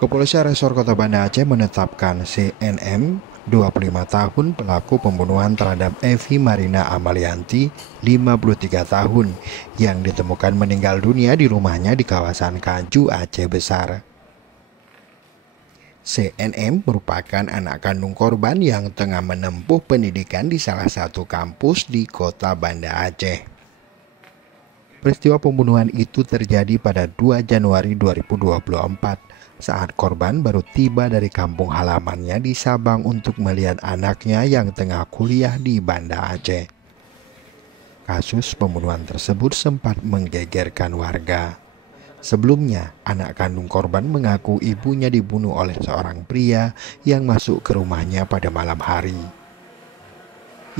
Kepolisian Resor Kota Banda Aceh menetapkan CNM 25 tahun pelaku pembunuhan terhadap Evi Marina Amalianti 53 tahun yang ditemukan meninggal dunia di rumahnya di kawasan Kaju, Aceh Besar. CNM merupakan anak kandung korban yang tengah menempuh pendidikan di salah satu kampus di Kota Banda Aceh. Peristiwa pembunuhan itu terjadi pada 2 Januari 2024 saat korban baru tiba dari kampung halamannya di Sabang untuk melihat anaknya yang tengah kuliah di Banda Aceh. Kasus pembunuhan tersebut sempat menggegerkan warga. Sebelumnya, anak kandung korban mengaku ibunya dibunuh oleh seorang pria yang masuk ke rumahnya pada malam hari.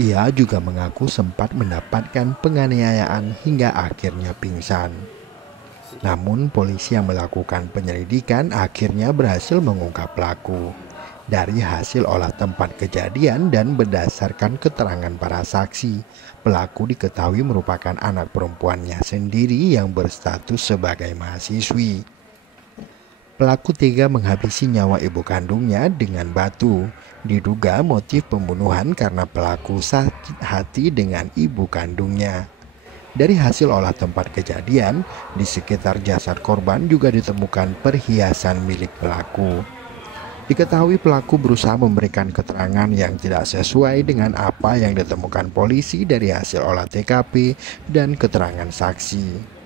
Ia juga mengaku sempat mendapatkan penganiayaan hingga akhirnya pingsan. Namun polisi yang melakukan penyelidikan akhirnya berhasil mengungkap pelaku. Dari hasil olah tempat kejadian dan berdasarkan keterangan para saksi, pelaku diketahui merupakan anak perempuannya sendiri yang berstatus sebagai mahasiswi. Pelaku tega menghabisi nyawa ibu kandungnya dengan batu. Diduga motif pembunuhan karena pelaku sakit hati dengan ibu kandungnya. Dari hasil olah tempat kejadian, di sekitar jasad korban juga ditemukan perhiasan milik pelaku. Diketahui pelaku berusaha memberikan keterangan yang tidak sesuai dengan apa yang ditemukan polisi dari hasil olah TKP dan keterangan saksi.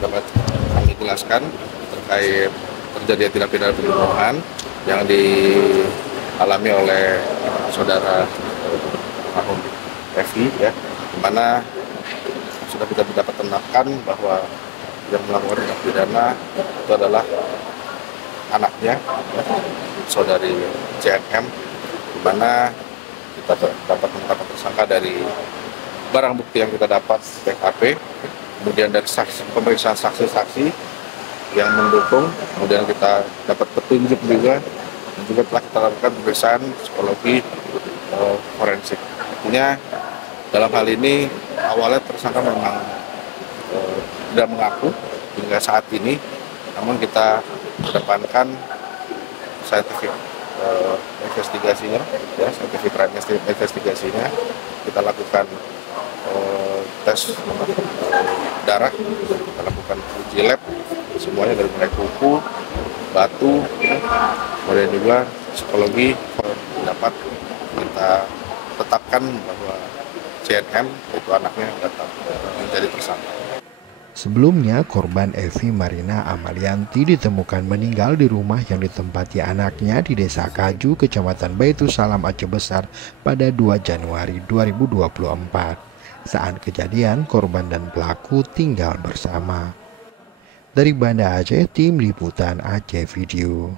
Dapat kami jelaskan terkait terjadinya tindak pidana pembunuhan yang dialami oleh saudara almarhum Evi, ya, di mana sudah kita dapat tenangkan bahwa yang melakukan tindak pidana itu adalah anaknya, ya, saudari CNM, di mana kita dapat menetapkan tersangka dari barang bukti yang kita dapat TKP, kemudian dari pemeriksaan saksi-saksi yang mendukung, kemudian kita dapat petunjuk juga, dan juga telah kita lakukan pemeriksaan psikologi forensik. Artinya dalam hal ini awalnya tersangka memang tidak mengaku hingga saat ini, namun kita kedepankan scientific investigasinya, ya, scientific crime investigasinya, kita lakukan tes darah, kita lakukan uji lab semuanya dari mulai kuku, batu, ya, kemudian juga psikologi dapat kita tetapkan bahwa CNM itu anaknya datang menjadi tersangka. Sebelumnya, korban Evi Marina Amalianti ditemukan meninggal di rumah yang ditempati anaknya di Desa Kaju, Kecamatan Baitussalam, Aceh Besar pada 2 Januari 2024. Saat kejadian, korban dan pelaku tinggal bersama. Dari Banda Aceh, Tim Liputan Aceh Video.